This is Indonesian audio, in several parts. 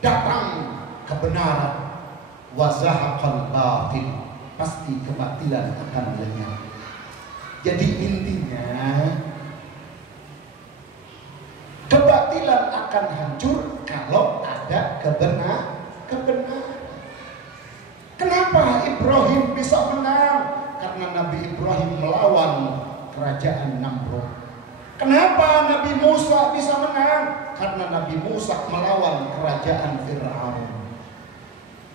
datang kebenaran, wa zahaqal batil, pasti kebatilan akan lenyap. Jadi intinya kebatilan akan hancur kalau ada kebenaran. Kenapa Ibrahim bisa menang? Karena Nabi Ibrahim melawan kerajaan Namrud. Kenapa Nabi Musa bisa menang? Karena Nabi Musa melawan kerajaan Fir'aun.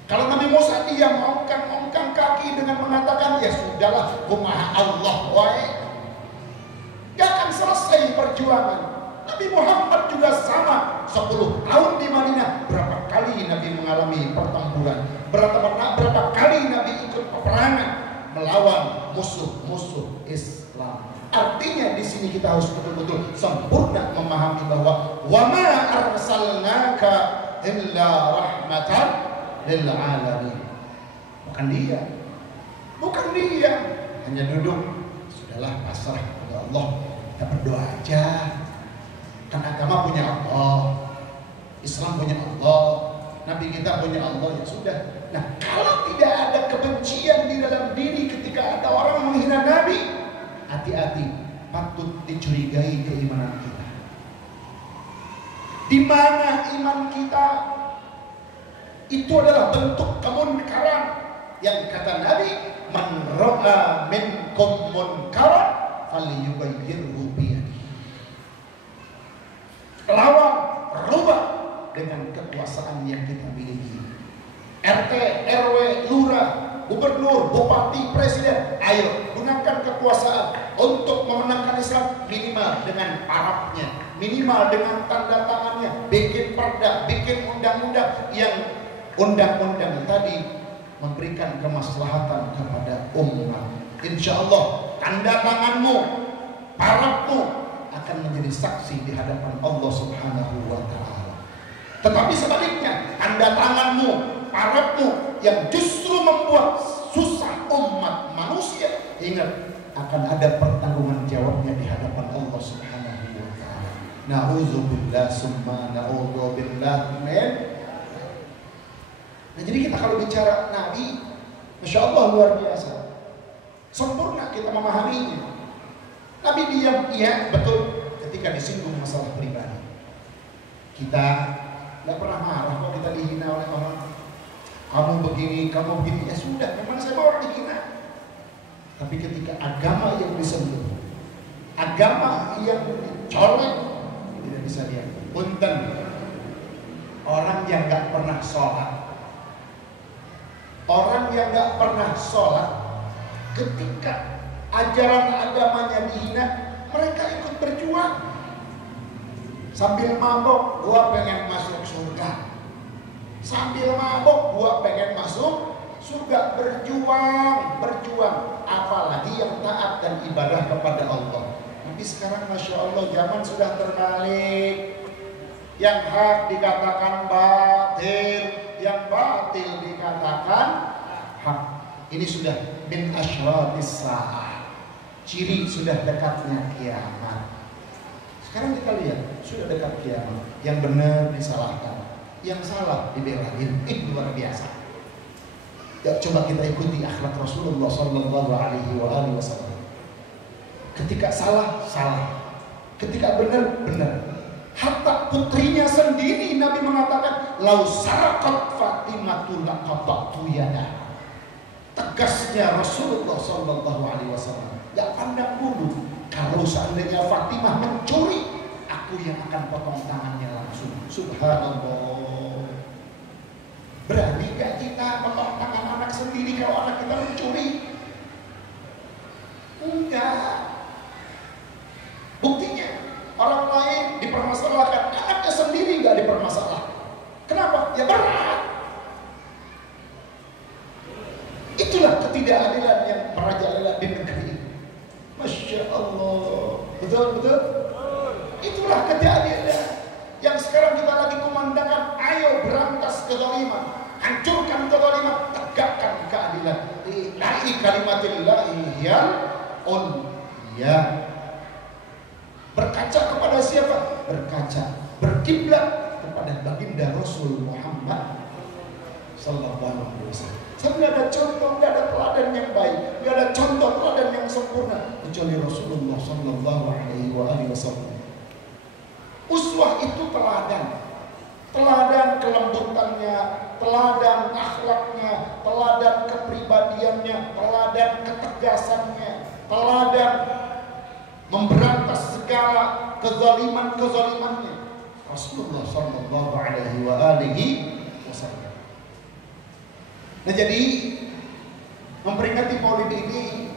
Kalau Nabi Musa diam ongkang kaki dengan mengatakan ya sudahlah, kumaha Allah wae, gak akan selesai perjuangan. Nabi Muhammad juga sama, 10 tahun di Madinah, berapa kali Nabi mengalami pertempuran, berapa kali Nabi ikut peperangan melawan musuh-musuh Islam. Artinya di sini kita harus betul-betul sempurna memahami bahwa wa ma arsalnaka illa rahmatan lil alamin. Bukan dia hanya duduk, sudahlah pasrah kepada Allah, kita berdoa aja. Kan agama punya Allah, Islam punya Allah, Nabi kita punya Allah, ya sudah. Nah, kalau tidak ada kebencian di dalam diri ketika ada orang menghina Nabi, hati-hati, patut dicurigai keimanan kita. Di mana iman kita? Itu adalah bentuk kemunkaran yang kata Nabi, man ra'a minkum munkaran falyughayyirhu biyadihi. Lawan, rubah dengan kekuasaan yang kita miliki. RT, RW, lurah, gubernur, bupati, presiden, ayo gunakan kekuasaan untuk memenangkan Islam, minimal dengan parapnya, minimal dengan tanda tangannya, bikin perda, bikin undang-undang yang undang-undang tadi memberikan kemaslahatan kepada umat. Insya Allah tanda tanganmu, parapmu akan menjadi saksi di hadapan Allah Subhanahu wa Ta'ala. Tetapi sebaliknya, tanda tanganmu, parapmu yang justru membuat susah umat manusia, ingat akan ada pertanggungan jawabnya di hadapan Allah Subhanahu wa Ta'ala. Na'udzubillah summa na'udzubillah. Nah, jadi kita kalau bicara Nabi, Masya Allah luar biasa, sempurna kita memahaminya. Nabi diam, iya betul, ketika disinggung masalah pribadi. Kita nggak pernah marah kalau kita dihina oleh orang. Kamu begini, ya sudah, memang saya mau orang dihina. Tapi ketika agama yang disentuh, agama yang dicolek, tidak bisa diam. Punten, orang yang nggak pernah sholat, ketika ajaran agamanya dihina, mereka ikut berjuang. Sambil mabok, gua pengen masuk surga. Sambil mabok, gua pengen masuk surga. Berjuang. Apalagi yang taat dan ibadah kepada Allah. Tapi sekarang Masya Allah zaman sudah terbalik. Yang hak dikatakan batil, yang batil dikatakan hak. Ini sudah min asyratis sa'ah. Ciri sudah dekatnya kiamat. Sekarang kita lihat, sudah dekat kiamat. Yang benar disalahkan, yang salah dibelain. Luar biasa. Ya, coba kita ikuti akhlak Rasulullah Sallallahu Alaihi Wasallam. Ketika salah, ketika benar. Hatta putrinya sendiri Nabi mengatakan, lau sarakat Fatimatul laqata'tu yadah. Tegasnya Rasulullah Sallallahu Alaihi Wasallam, gak pandang bulu. Kalau seandainya Fatimah mencuri, aku yang akan potong tangannya langsung. Subhanallah. Berani gak kita potong tangan anak sendiri kalau anak kita mencuri? Enggak. Buktinya orang lain dipermasalahkan, anaknya sendiri gak dipermasalahkan. Kenapa? Ya berat. Itulah ketidakadilan yang merajalela di negeri ini. Masya Allah. Betul? Itulah ketidakadilan yang sekarang kita lagi kumandangkan. Ayo berantas kezaliman, hancurkan kezaliman, tegakkan keadilan. Ilahi kalimatillahi hiyal ulya. Berkaca kepada siapa? Berkaca, berkiblat kepada baginda Rasul Muhammad sallallahu alaihi wasallam. Nggak ada contoh, nggak ada teladan yang baik, nggak ada contoh teladan yang sempurna kecuali Rasulullah sallallahu alaihi wasallam. Uswah itu teladan, teladan kelembutannya, teladan akhlaknya, teladan kepribadiannya, teladan ketegasannya, teladan memberantas segala kezaliman-kezalimannya. Rasulullah sallallahu alaihi wasallam. Nah, jadi memperingati Maulid ini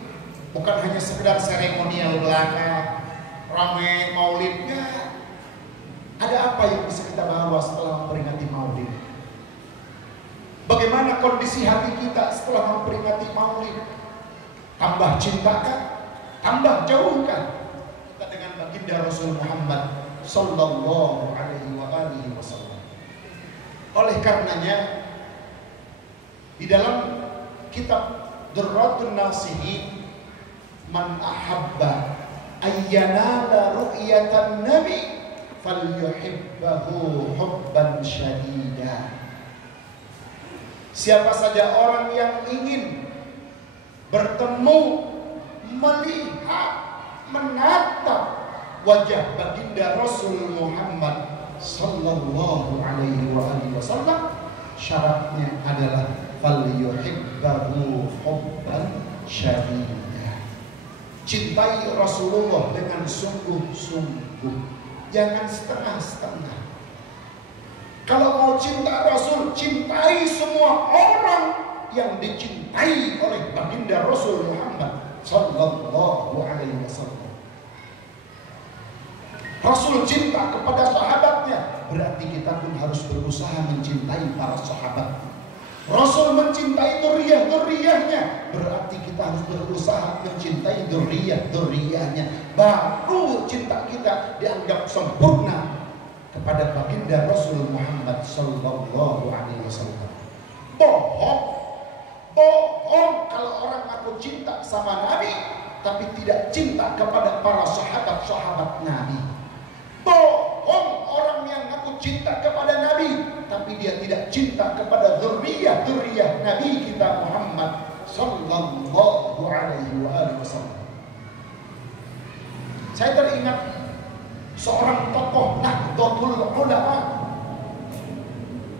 bukan hanya sekedar seremonial belaka, ramai Maulidnya. Ada apa yang bisa kita bawa setelah memperingati Maulid? Bagaimana kondisi hati kita setelah memperingati Maulid? Tambah cintakah? Tambah jauhkah kita dengan baginda Rasul Muhammad sallallahu alaihi wasallam? Oleh karenanya, di dalam kitab Durratun Nasihin, man ahabba ayyanala ru'yatan nabi falyuhibbahu hubban syadida. Siapa saja orang yang ingin bertemu, melihat, menatap wajah baginda Rasul Muhammad sallallahu alaihi wasallam, syaratnya adalah falyuhibbahu hubban syadida. Cintai Rasulullah dengan sungguh-sungguh, jangan setengah-setengah. Kalau mau cinta Rasul, cintai semua orang yang dicintai oleh baginda Rasul Muhammad sallallahu alaihi wasallam. Rasul cinta kepada sahabatnya, berarti kita pun harus berusaha mencintai para sahabat. Rasul mencintai dzurriyyah-dzurriyyahnya, berarti kita harus berusaha mencintai dzurriyyah-dzurriyyahnya. Baru cinta kita dianggap sempurna kepada baginda Rasul Muhammad sallallahu alaihi wasallam. Bohong kalau orang ngaku cinta sama Nabi tapi tidak cinta kepada para sahabat-sahabat Nabi. Bohong orang yang ngaku cinta kepada Nabi tapi dia tidak cinta kepada dzurriyyah Nabi kita Muhammad sallallahu alaihi wasallam. Saya teringat seorang tokoh Nahdlatul Ulama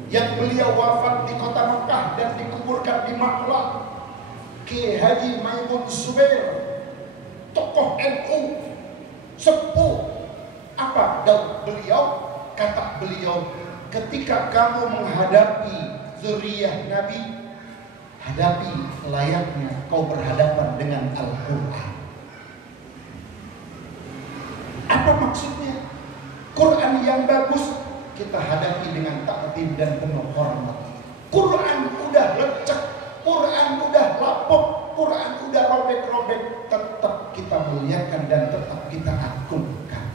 yang beliau wafat di kota Mekah dan dikuburkan di Maklah, Kiai Haji Maimun Zubair, tokoh NU, sepuh. Apa daud beliau? Kata beliau, ketika kamu menghadapi dzurriyyah Nabi, hadapi layaknya kau berhadapan dengan Al-Quran. Apa maksudnya? Quran yang bagus kita hadapi dengan takdim dan penuh hormat. Quran udah lecek, Quran udah lapuk, Quran udah robek-robek, tetap kita muliakan dan tetap kita agungkan.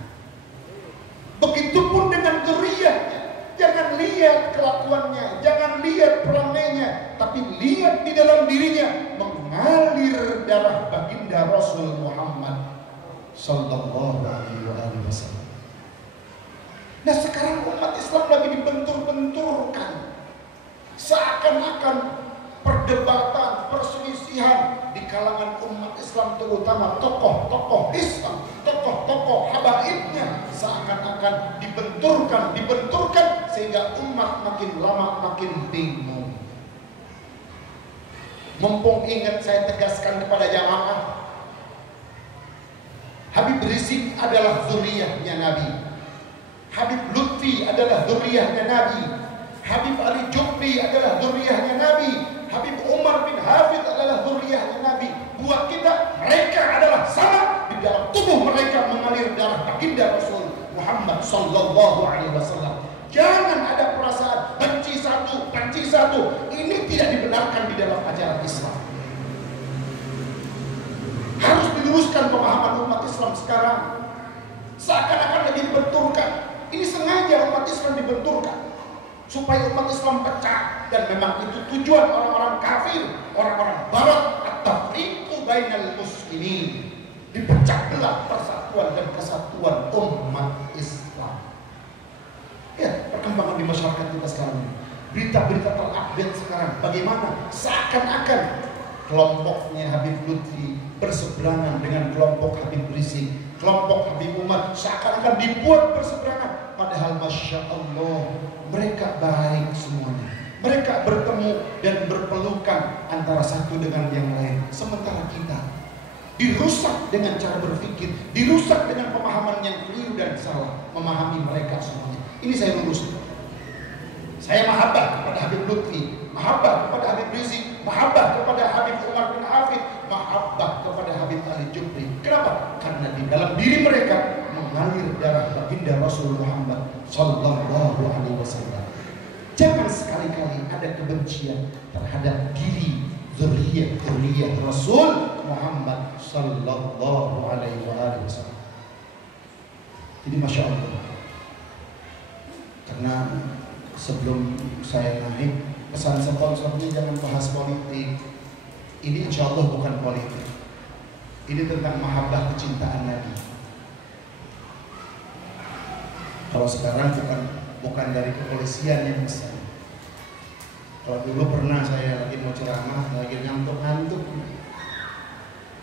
Begitupun dengan dzurriyyahnya. Jangan lihat kelakuannya, jangan lihat peranainya, tapi lihat di dalam dirinya mengalir darah baginda Rasul Muhammad sallallahu alaihi wasallam. Nah, sekarang umat Islam lagi dibentur-benturkan, seakan-akan perdebatan, perselisihan di kalangan umat Islam, terutama tokoh-tokoh Islam, tokoh-tokoh habaibnya, seakan-akan dibenturkan sehingga umat makin lama makin bingung. Mumpung ingat, saya tegaskan kepada jamaah, Habib Rizik adalah dzurriyyahnya Nabi, Habib Lutfi adalah dzurriyyahnya Nabi, Habib Ali Jufri adalah dzurriyyahnya Nabi, Habib Umar bin Hafid adalah dzurriyyahnya Nabi. Buat kita, mereka adalah sama. Di dalam tubuh mereka mengalir darah baginda Rasul Muhammad sallallahu alaihi wasallam. Jangan ada perasaan benci satu. Ini tidak dibenarkan di dalam ajaran Islam. Harus diluruskan pemahaman umat Islam sekarang. Seakan-akan lagi dibenturkan. Ini sengaja umat Islam dibenturkan supaya umat Islam pecah, dan memang itu tujuan orang-orang kafir, orang-orang barat, at-tafriqu bainal muslimin, dipecah belah persatuan dan kesatuan umat Islam. Ya, perkembangan di masyarakat kita sekarang ini. Berita-berita terupdate sekarang. Bagaimana? Seakan-akan kelompoknya Habib Lutfi berseberangan dengan kelompok Habib Rizik, kelompok Habib Umar seakan-akan dibuat berseberangan. Padahal Masya Allah, mereka baik semuanya. Mereka bertemu dan berpelukan antara satu dengan yang lain. Sementara kita dirusak dengan cara berpikir, dirusak dengan pemahaman yang keliru dan salah memahami mereka semuanya. Ini saya luruskan. Saya mahabbah kepada Habib Lutfi, mahabbah kepada Habib Rizik, mahabbah kepada Habib Umar bin Hafid, mahabbah kepada Habib Ali Jufri. Kenapa? Karena di dalam diri mereka mengalir darah baginda Rasul Muhammad Sallallahu Alaihi Wasallam. Jangan sekali-kali ada kebencian terhadap diri zuriyah Rasul Muhammad Sallallahu Alaihi Wasallam. Jadi Masya Allah. Karena sebelum saya naik, pesan sponsornya jangan bahas politik. Ini insya Allah bukan politik. Ini tentang mahabbah kecintaan Nabi. Kalau sekarang bukan dari kepolisian yang besar. Kalau dulu pernah saya lagi mau ceramah, lagi ngantuk-ngantuk,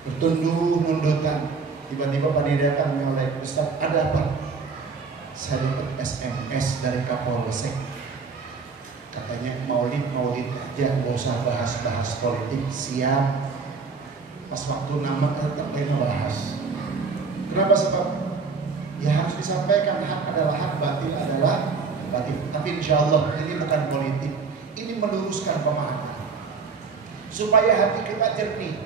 bertunduh mundutan, tiba-tiba panitia kan nyolek, Ustaz, ada apa? Saya dapat SMS dari Kapolsek, katanya maulid aja, nggak usah bahas politik. Siap. Pas waktu nama tetap bahas. Kenapa? Sebab ya harus disampaikan, hak adalah hak, batil adalah batil. Tapi insya Allah ini bukan politik. Ini meluruskan pemahaman supaya hati kita jernih,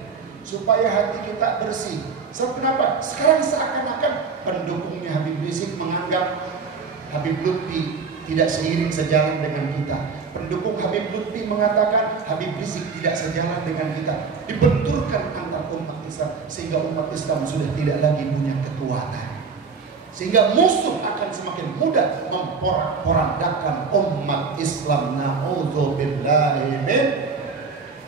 supaya hati kita bersih. Sebab kenapa? Sekarang seakan-akan pendukungnya Habib Rizik menganggap Habib Lutfi tidak seiring sejalan dengan kita. Pendukung Habib Lutfi mengatakan Habib Rizik tidak sejalan dengan kita. Dibenturkan antar umat Islam sehingga umat Islam sudah tidak lagi punya kekuatan. Sehingga musuh akan semakin mudah memporak-porandakan umat Islam. Na'udzubillahi min.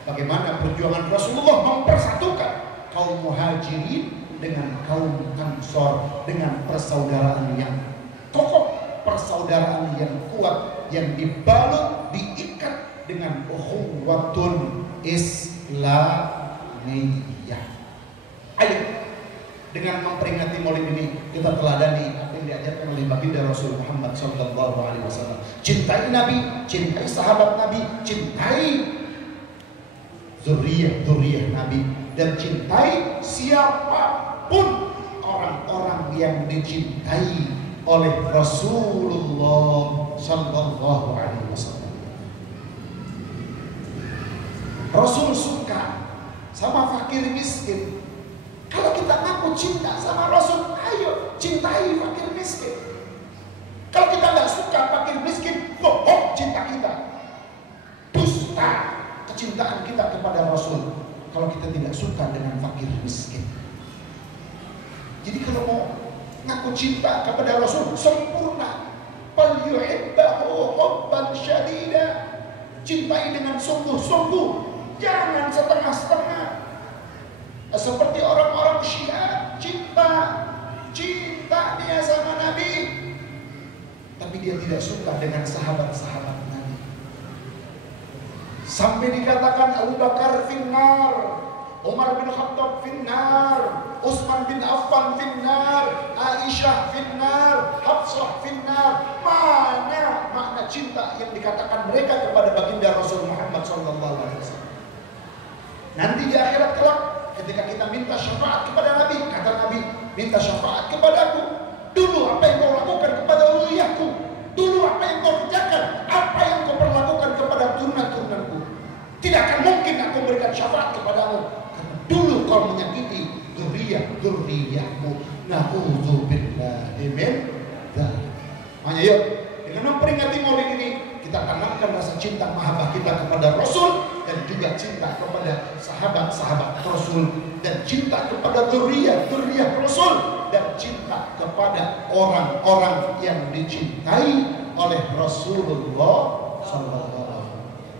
Bagaimana perjuangan Rasulullah mempersatukan kaum muhajirin dengan kaum ansor, dengan persaudaraan yang kokoh, persaudaraan yang kuat, yang dibalut, diikat dengan ukhuwatun Islamiyah. Ayo, dengan memperingati Maulid ini kita teladani apa yang diajarkan oleh baginda Rasul Muhammad Sallallahu Alaihi Wasallam. Cintai Nabi, cintai sahabat Nabi, cintai zuriyah Nabi, dan cintai siapapun orang-orang yang dicintai oleh Rasulullah Sallallahu Alaihi Wasallam. Rasul suka sama fakir miskin. Kalau kita ngaku cinta sama Rasul, ayo cintai fakir miskin. Kalau kita nggak suka fakir miskin, bohong cinta kita, dusta kecintaan kita kepada Rasul. Kalau kita tidak suka dengan fakir miskin, jadi kalau mau ngaku cinta kepada Rasul sempurna, fal yuhibbahu hubban syadida, cintai dengan sungguh-sungguh, jangan setengah-setengah. Seperti orang-orang Syiah, cinta dia sama Nabi, tapi dia tidak suka dengan sahabat-sahabat Nabi. Sampai dikatakan Abu Bakar finnar, Umar bin Khattab finnar, Utsman bin Affan finnar, Aisyah finnar, Hafsah finnar. Mana makna cinta yang dikatakan mereka kepada baginda Rasul Muhammad SAW? Nanti di akhirat kelak, ketika kita minta syafaat kepada Nabi, kata Nabi, minta syafaat kepadaku. Dulu apa yang kau lakukan kepada uliyahku, dulu apa yang kau kerjakan, apa yang kau perlakukan kepada turunan-turunanku. Tidak akan mungkin aku memberikan syafaat kepadamu, karena dulu kau menyakiti zuriyahmu. Na'udzubillahi min dzalik. Makanya yuk, dengan memperingati Maulid ini, kita tanamkan rasa cinta mahabbah kita kepada Rasul, dan juga cinta kepada sahabat-sahabat Rasul, dan cinta kepada zuriyah Rasul, dan cinta kepada orang-orang yang dicintai oleh Rasulullah SAW,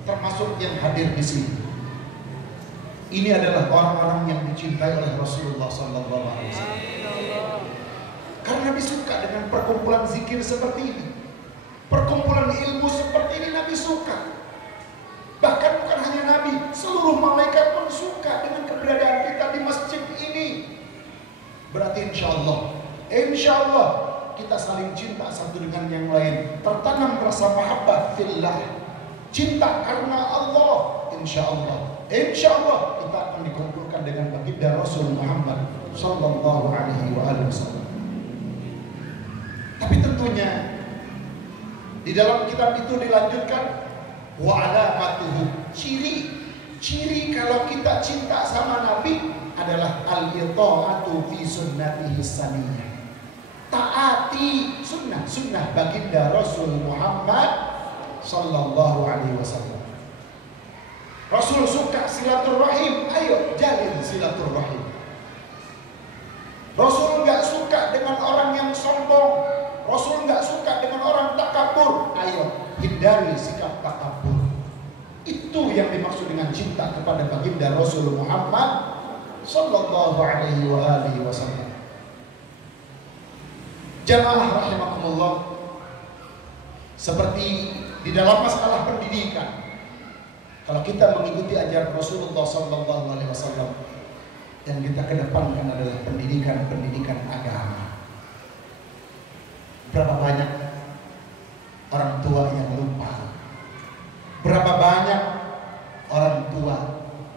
termasuk yang hadir di sini. Ini adalah orang-orang yang dicintai oleh Rasulullah SAW. Karena Nabi suka dengan perkumpulan zikir seperti ini. Perkumpulan ilmu seperti ini Nabi suka. Bahkan bukan hanya Nabi, seluruh malaikat pun suka dengan keberadaan kita di masjid ini. Berarti insya Allah kita saling cinta satu dengan yang lain. Tertanam rasa mahabbah fillah, cinta karena Allah. Insya Allah kita akan dikumpulkan dengan baginda Rasul Muhammad Sallallahu Alaihi Wasallam. Tapi tentunya di dalam kitab itu dilanjutkan wa alamatuhu, ciri kalau kita cinta sama Nabi adalah al-ita'atu fi sunnatihi saniyah, taati sunnah baginda Rasul Muhammad Sallallahu Alaihi Wasallam. Rasul suka silaturahim, ayo jalin silaturahim. Rasul nggak suka dengan orang yang sombong, Rasul nggak suka dengan orang takabur, ayo hindari sikap takabur. Itu yang dimaksud dengan cinta kepada baginda Rasul Muhammad Sallallahu Alaihi Wasallam. Jamaah rahimakumullah, seperti di dalam masalah pendidikan, kalau kita mengikuti ajaran Rasulullah Sallallahu Alaihi Wasallam, yang kita kedepankan adalah pendidikan agama. Berapa banyak orang tua yang lupa? Berapa banyak orang tua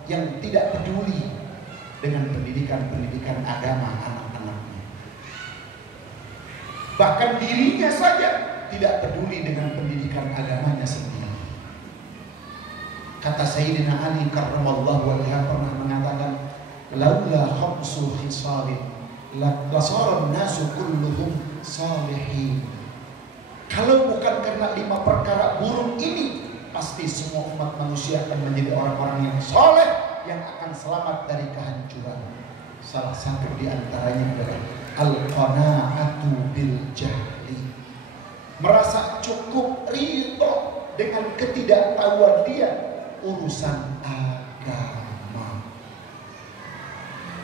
yang tidak peduli dengan pendidikan agama anak-anaknya? Bahkan dirinya saja tidak peduli dengan pendidikan agamanya sendiri. Kata Sayyidina Ali karramallahu wajhahu pernah mengatakan, laula khamsu khisalin lasara an-nasu kulluhum salihin. Kalau bukan karena 5 perkara buruk ini, pasti semua umat manusia akan menjadi orang-orang yang soleh, yang akan selamat dari kehancuran. Salah satu di antaranya adalah al-qanaatu bil jahli, merasa cukup ridho dengan ketidaktahuan dia urusan agama.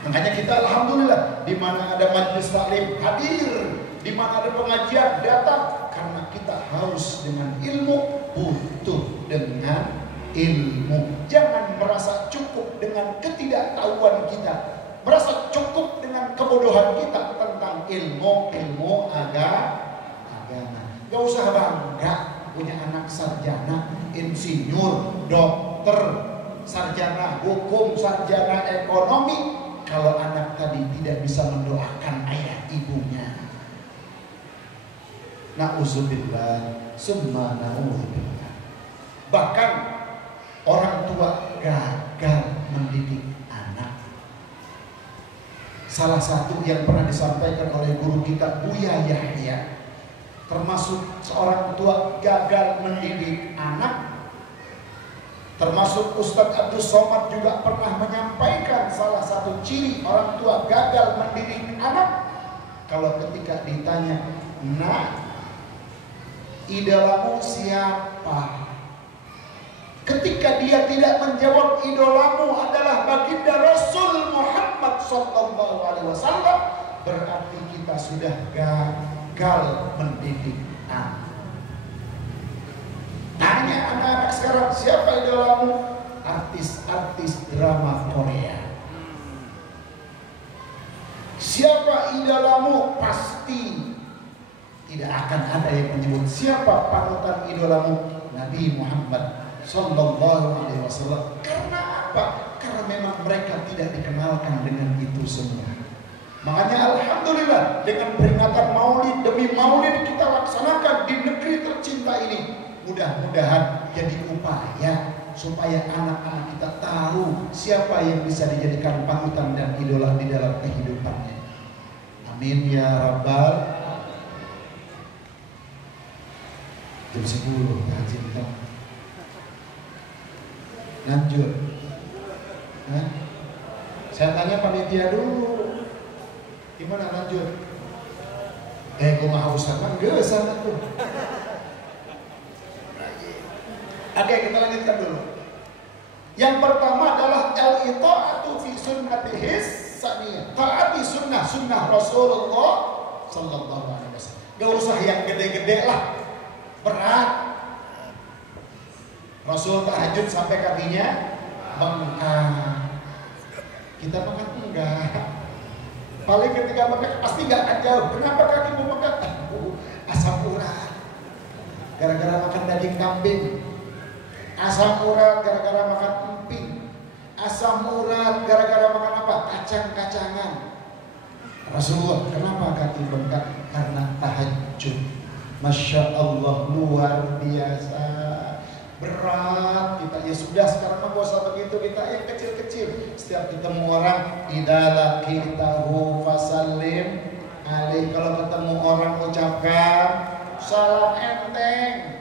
Makanya kita alhamdulillah, di mana ada majelis taklim hadir, di mana ada pengajian datang, karena kita haus dengan ilmu, butuh dengan ilmu. Jangan merasa cukup dengan ketidaktahuan kita, merasa cukup dengan kebodohan kita tentang ilmu agama. Gak usah bangga punya anak sarjana, insinyur, dokter, sarjana hukum, sarjana ekonomi, kalau anak tadi tidak bisa mendoakan ayah ibunya. Na'udzubillah, summa na'udzubillah. Bahkan orang tua gagal mendidik anak. Salah satu yang pernah disampaikan oleh guru kita, Buya Yahya, termasuk seorang tua gagal mendidik anak. Termasuk Ustadz Abdul Somad juga pernah menyampaikan salah satu ciri orang tua gagal mendidik anak. Kalau ketika ditanya, nah, idolamu siapa? Ketika dia tidak menjawab idolamu adalah baginda Rasul Muhammad Sallallahu Alaihi Wasallam, berarti kita sudah gagal mendidik anak. Tanya anak-anak sekarang, siapa idolamu? Artis-artis drama Korea. Siapa idolamu? Pasti tidak akan ada yang menyebut. Siapa panutan idolamu? Nabi Muhammad Sallallahu Alaihi Wasallam. Karena apa? Karena memang mereka tidak dikenalkan dengan itu semua. Makanya alhamdulillah, dengan peringatan maulid demi maulid kita laksanakan di negeri tercinta ini, mudah-mudahan jadi upaya supaya anak-anak kita tahu siapa yang bisa dijadikan panutan dan idola di dalam kehidupannya. Amin ya rabbal. Jam 10 haji kita lanjut. Saya tanya panitia dulu, gimana lanjut? Gue mah hausan kan gesan tuh. Oke, kita lanjutkan dulu. Yang pertama adalah al-ita'atu fi sunnatihi saniyah. Taati sunnah Rasulullah Sallallahu Alaihi Wasallam. Gak usah yang gede-gede lah. berat. Rasul tahajud sampai kakinya bengkak. Kita makan enggak. Paling ketika bengkak pasti enggak akan jauh. Kenapa kaki bengkak? Asam urat. Gara-gara makan daging kambing. Asam urat gara-gara makan emping. Asam urat gara-gara makan apa? Kacang-kacangan. Rasulullah, kenapa kaki bengkak? Karena tahajud. Masya Allah, luar biasa. Berat kita, ya sudah sekarang mah gak usah begitu, kita yang kecil-kecil. Setiap ketemu orang, idza laqitahu fasallim alaih. Kalau ketemu orang ucapkan salam enteng,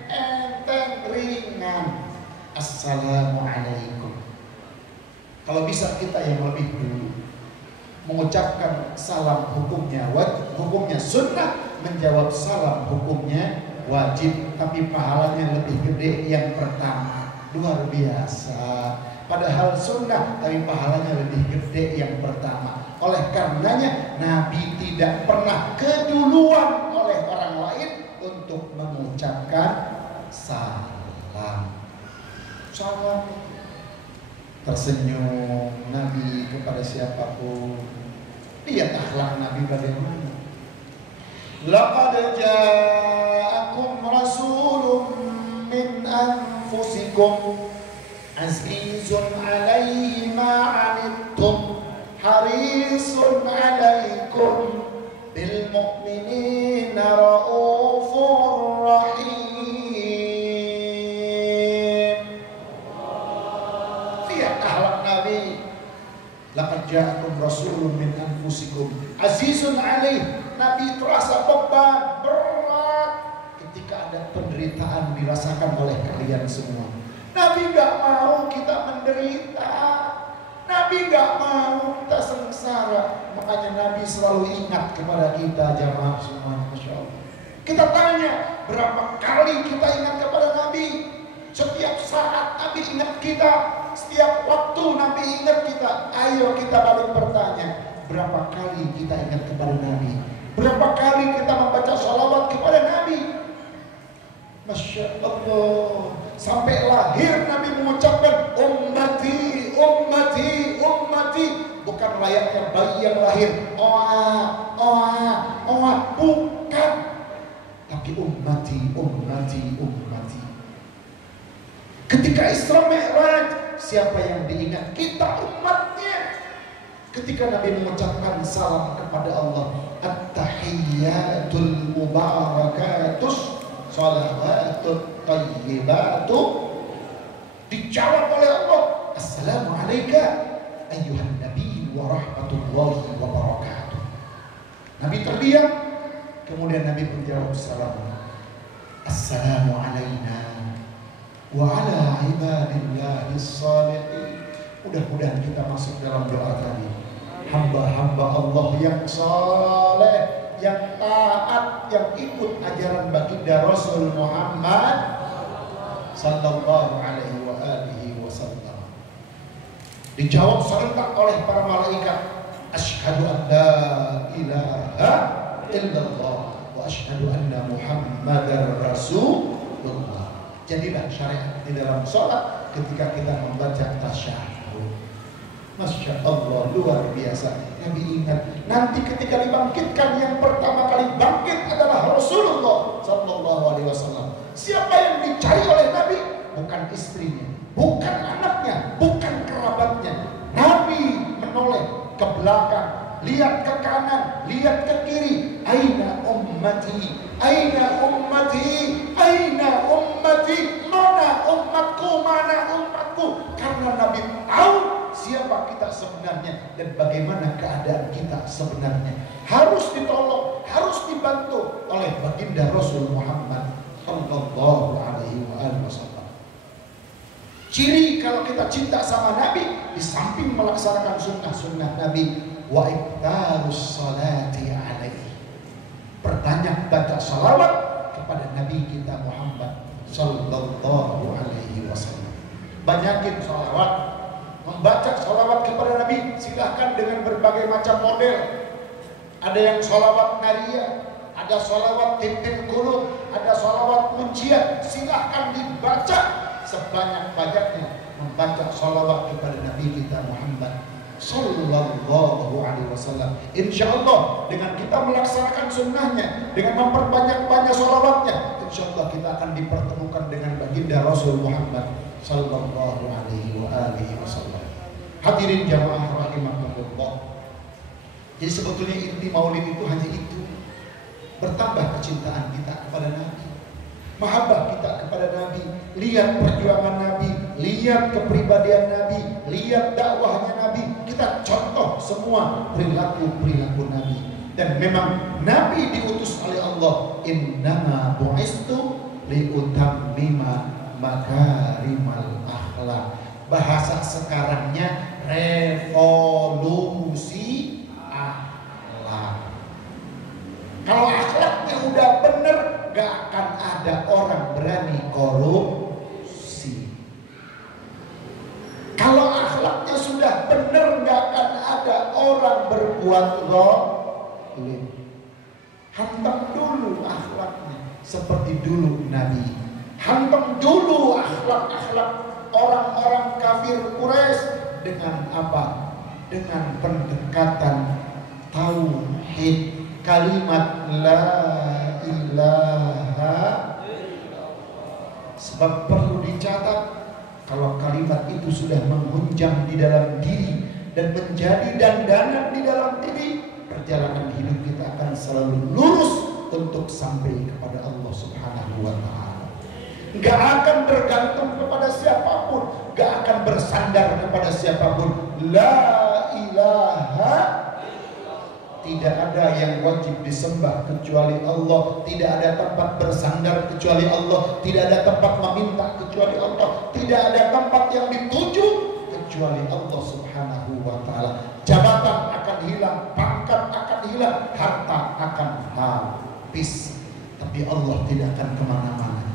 ringan. Assalamualaikum. Kalau bisa kita yang lebih dulu mengucapkan salam hukumnya wajib, hukumnya sunnah, menjawab salam hukumnya wajib, tapi pahalanya lebih gede yang pertama. Luar biasa. Padahal sunnah, tapi pahalanya lebih gede yang pertama. Oleh karenanya Nabi tidak pernah keduluan oleh orang lain untuk mengucapkan salam. Salam. Tersenyum Nabi kepada siapapun. Lihat akhlak Nabi bagaimana. Laqad ja'akum rasulun min anfusikum azizun 'alaihi ma 'anittum harisun 'alaikum bil mu'minina raufur rahim. Lihat akhlak Nabi. Laqad ja'akum rasulun min anfusikum azizun 'alaihi. Nabi terasa beban berat ketika ada penderitaan dirasakan oleh kalian semua. Nabi gak mau kita menderita. Nabi gak mau kita sengsara. Makanya Nabi selalu ingat kepada kita jamaah semua. Masya Allah. Kita tanya berapa kali kita ingat kepada Nabi. Setiap saat Nabi ingat kita. Setiap waktu Nabi ingat kita. Ayo kita balik bertanya, berapa kali kita ingat kepada Nabi? Berapa kali kita membaca sholawat kepada Nabi? Masya Allah. Sampai lahir Nabi mengucapkan ummati, ummati, ummati. Bukan layaknya bayi yang lahir oa, oa, oa. Bukan. Tapi ummati, ummati, ummati. Ketika Isra Mi'raj, siapa yang diingat? Kita umatnya. Ketika Nabi mengucapkan salam kepada Allah, at-tahiyyatul mubarakatus salawatut tayyibatu, dijawab oleh Allah, assalamu alayka ayyuhan nabi wa rahmatullahi wa barakatuh. Nabi terdiam, kemudian Nabi menjawab salam, assalamu alayna wa ala ibadillahis salihin. Mudah-mudahan kita masuk dalam doa tadi. Hamba-hamba Allah yang saleh, yang taat, yang ikut ajaran baginda Rasul Muhammad sallallahu alaihi wa alihi wasallam. Dijawab serentak oleh para malaikat, asyhadu an la ilaha illallah wa asyhadu anna Muhammadar Rasulullah. Jadilah syariat di dalam sholat ketika kita membaca tasyahud. Masya Allah, luar biasa. Nabi ingat, nanti ketika dibangkitkan, yang pertama kali bangkit adalah Rasulullah sallallahu alaihi wasallam. Siapa yang dicari oleh Nabi? Bukan istrinya, bukan anaknya, bukan kerabatnya. Nabi menoleh ke belakang, lihat ke kanan, lihat ke kiri. Aina ummati, aina ummati, aina ummati. Mana umatku, mana umatku. Karena Nabi tahu siapa kita sebenarnya dan bagaimana keadaan kita sebenarnya. Harus ditolong, harus dibantu oleh baginda Rasul Muhammad sallallahu alaihi wasallam. Ciri kalau kita cinta sama Nabi, di samping melaksanakan sunnah-sunnah Nabi, wa iktarus salati alaihi, perbanyak baca salawat kepada Nabi kita Muhammad sallallahu alaihi wasallam. Banyakin salawat. Membaca salawat kepada Nabi silahkan dengan berbagai macam model. Ada yang salawat naria, ada salawat timpil qulub, ada sholawat pujian, silahkan dibaca sebanyak-banyaknya, membaca sholawat kepada Nabi kita Muhammad Sallallahu Alaihi Wasallam. Insya Allah dengan kita melaksanakan sunnahnya, dengan memperbanyak-banyak sholawatnya, insya Allah kita akan dipertemukan dengan baginda Rasul Muhammad Sallallahu Alaihi Wasallam. Hadirin jamaah rahimakumullah. Jadi sebetulnya inti maulid itu hanya itu, bertambah kecintaan kita kepada Nabi, mahabbah kita kepada Nabi, lihat perjuangan Nabi, lihat kepribadian Nabi, lihat dakwahnya Nabi, kita contoh semua perilaku-perilaku Nabi. Dan memang Nabi diutus oleh Allah, innama bu'istu liutammima makarimal akhlak. Bahasa sekarangnya revolusi akhlak. Kalau akhlaknya udah bener, gak akan ada orang berani korupsi. Kalau akhlaknya sudah bener, gak akan ada orang berbuat zalim. Hantam dulu akhlaknya seperti dulu Nabi. Hantam dulu akhlak-akhlak orang-orang kafir Quraisy dengan apa? Dengan pendekatan tauhid, kalimat la ilaha. Sebab perlu dicatat, kalau kalimat itu sudah menghunjam di dalam diri dan menjadi dandanan di dalam diri, perjalanan hidup kita akan selalu lurus untuk sampai kepada Allah Subhanahu wa Ta'ala. Gak akan tergantung kepada siapapun, gak akan bersandar kepada siapapun. La ilaha, tidak ada yang wajib disembah kecuali Allah, tidak ada tempat bersandar kecuali Allah, tidak ada tempat meminta kecuali Allah, tidak ada tempat yang dituju kecuali Allah Subhanahu wa Ta'ala. Jabatan akan hilang, pangkat akan hilang, harta akan habis, tapi Allah tidak akan kemana-mana.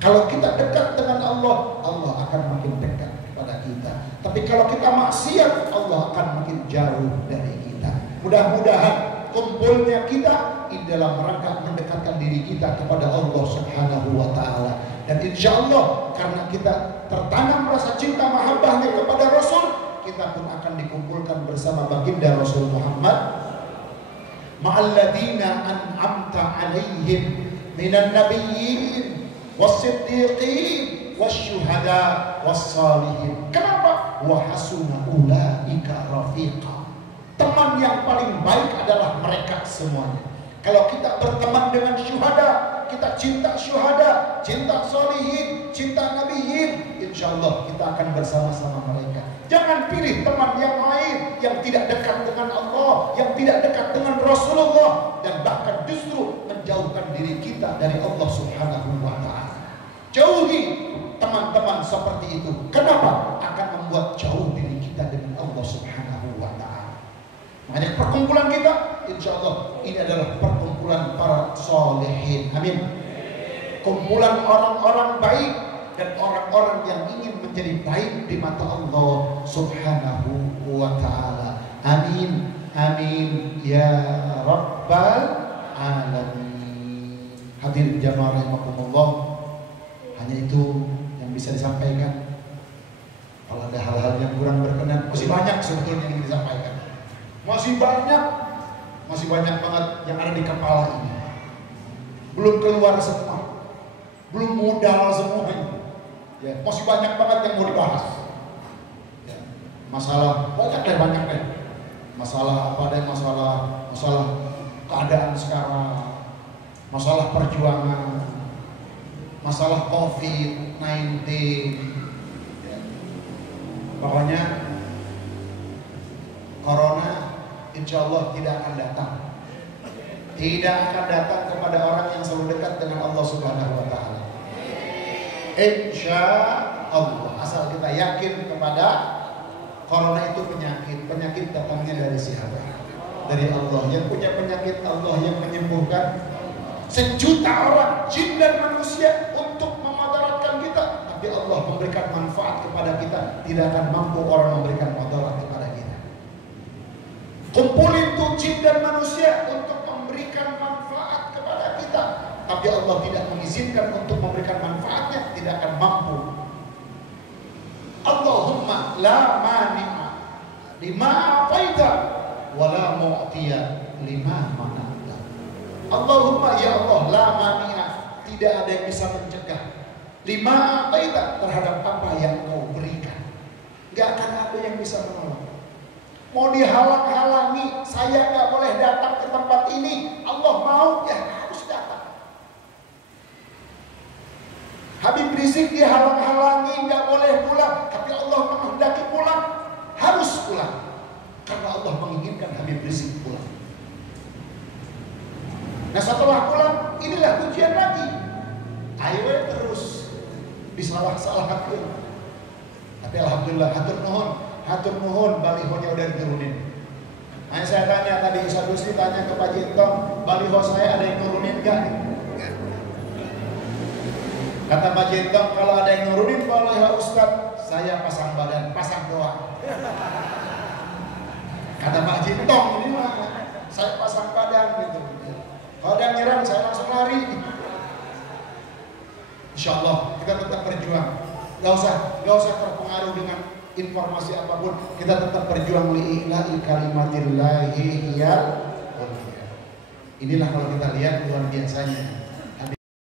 Kalau kita dekat dengan Allah, Allah akan makin dekat kepada kita. Tapi kalau kita maksiat, Allah akan makin jauh dari kita. Mudah-mudahan kumpulnya kita di dalam rangka mendekatkan diri kita kepada Allah Subhanahu wa Ta'ala. Dan insya Allah karena kita tertanam rasa cinta mahabbahnya kepada Rasul, kita pun akan dikumpulkan bersama baginda Rasul Muhammad ma'alladina an'amta alaihim minan nabiyyin was-siddiqin wasyuhada was-salihin. Kenapa? Wa hasuna ulaika rafiqa. Teman yang paling baik adalah mereka semuanya. Kalau kita berteman dengan syuhada, kita cinta syuhada, cinta solihin, cinta nabiyin, insya Allah kita akan bersama-sama mereka. Jangan pilih teman yang lain yang tidak dekat dengan Allah, yang tidak dekat dengan Rasulullah, dan bahkan justru menjauhkan diri kita dari Allah Subhanahu wa Ta'ala. Jauhi teman-teman seperti itu. Kenapa? Akan membuat jauh diri kita dengan Allah Subhanahu wa Ta'ala. Makanya perkumpulan kita, insya Allah ini adalah perkumpulan para solehin. Amin. Kumpulan orang-orang baik dan orang-orang yang ingin menjadi baik di mata Allah Subhanahu wa Ta'ala. Amin. Amin ya Rabbal Alamin. Hadirin jamaah rahimakumullah, hanya itu yang bisa disampaikan. Kalau ada hal-hal yang kurang berkenan, masih banyak sebetulnya yang ingin disampaikan. Masih banyak banget yang ada di kepala ini. Belum keluar semua, belum modal semuanya. Ya, masih banyak banget yang mau dibahas. Ya, masalah banyak deh. Masalah apa deh? Masalah keadaan sekarang, masalah perjuangan, masalah COVID-19. Ya. Pokoknya Corona insya Allah tidak akan datang. Tidak akan datang kepada orang yang selalu dekat dengan Allah Subhanahu wa Ta'ala. Insya Allah, asal kita yakin kepada Corona itu penyakit datangnya dari siapa? Dari Allah. Yang punya penyakit Allah yang menyembuhkan. Sejuta orang, jin dan manusia untuk memadaratkan kita, tapi Allah memberikan manfaat kepada kita. Tidak akan mampu orang memberikan madarat kepada kita. Kumpulin tuh jin dan manusia untuk memberikan manfaat kepada kita, tapi Allah tidak mengizinkan untuk memberikan manfaatnya, tidak akan mampu. Allahumma la mani'a lima a'taita wa la mu'tiya lima mana'ta. Allahumma ya Allah, la mani'a, tidak ada yang bisa mencegah, lima a'taita, terhadap apa yang Kau berikan. Gak akan ada yang bisa menolong. Mau dihalang-halangi, saya gak boleh datang ke tempat ini, Allah mau, ya harus datang. Habib Rizik dihalang-halangi, gak boleh pulang, tapi Allah menghendaki pulang, harus pulang, karena Allah menginginkan Habib Rizik pulang. Nah setelah pulang, inilah ujian lagi. Ayo terus disalah-salahkan. Tapi alhamdulillah, hatur nuhun balihonya udah diturunin. Nah, saya tanya tadi, Ustaz Rusli tanya ke Pak Jintong, baliho saya ada yang nurunin gak? Kata Pak Jintong, kalau ada yang nurunin baliho Ustaz, saya pasang badan, pasang doa. Kata Pak Jintong, ini mah saya pasang badan gitu. Kalau ada yang nyerang, saya langsung lari. Insya Allah kita tetap berjuang. Gak usah terpengaruh dengan informasi apapun. Kita tetap berjuang li'ila'i kalimatillahi hiyal uliyah. Inilah kalau kita lihat luar biasanya